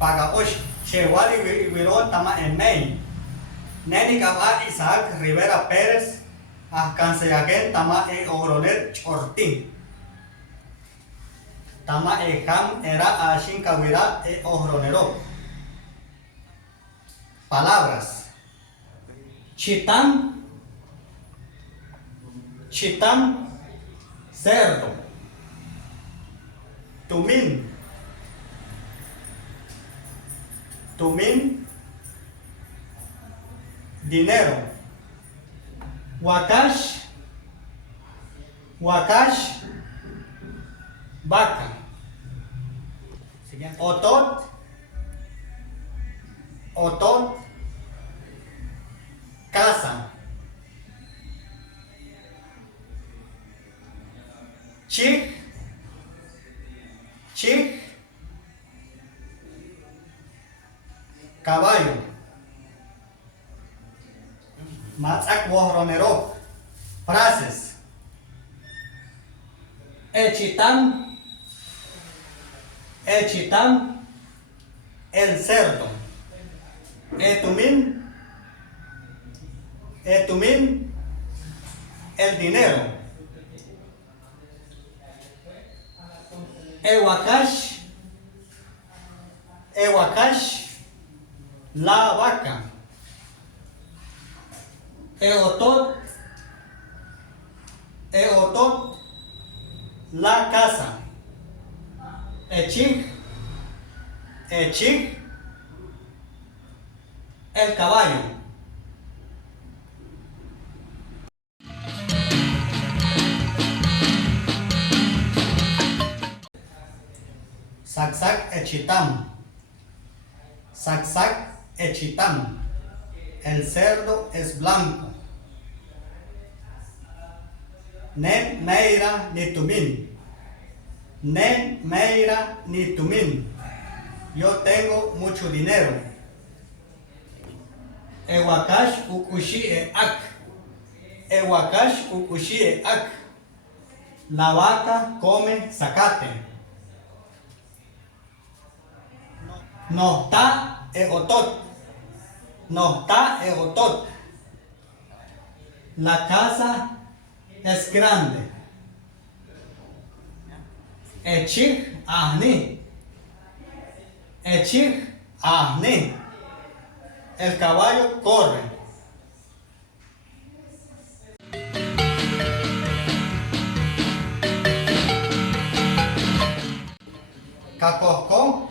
Pagaosh, Chewali Wirol Tama en May. Neni Gaba Isaac Rivera Pérez, Canseyagen Tama e Oroner Chortin. Tama e Ham era Ashin Kawira e Oronero. Palabras. Chitán, Chitán, cerdo. Tumín, Tumín, dinero. Wakash, Wakash, vaca. Otot, Otot, casa. Chik, Chik, caballo. Matzak Wohronero. Frases. Echitán, Echitán, el cerdo. Etumín, Etumín, el dinero. Ewakash, Ewakash, la vaca. Eotot, Eotot, la casa. Echik, Echik, el caballo. Saksak Echitam. Saksak Echitam. El cerdo es blanco. Nen Meira Nitumin. Nen Meira Nitumin. Yo tengo mucho dinero. Ewakash Ukushi e Ak. Ewakash Ukushi e Ak. La vaca come zacate. No está egotot. No está egotot. La casa es grande. Echik ahni. Echik ahni. El caballo corre. Kakoko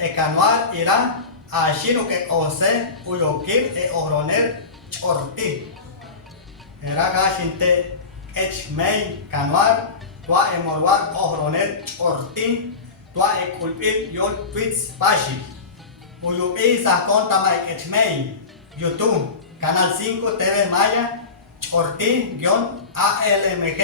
Ekanuar irá a Shino que ose uyokir e oroner chorti. Era gashinte echmei kanuar tua emorwar oroner chorti tua ekulpit yol tweets pashi. Uyupi sakon tama echmei YouTube Canal 5 TV Maya chorti-ALMG.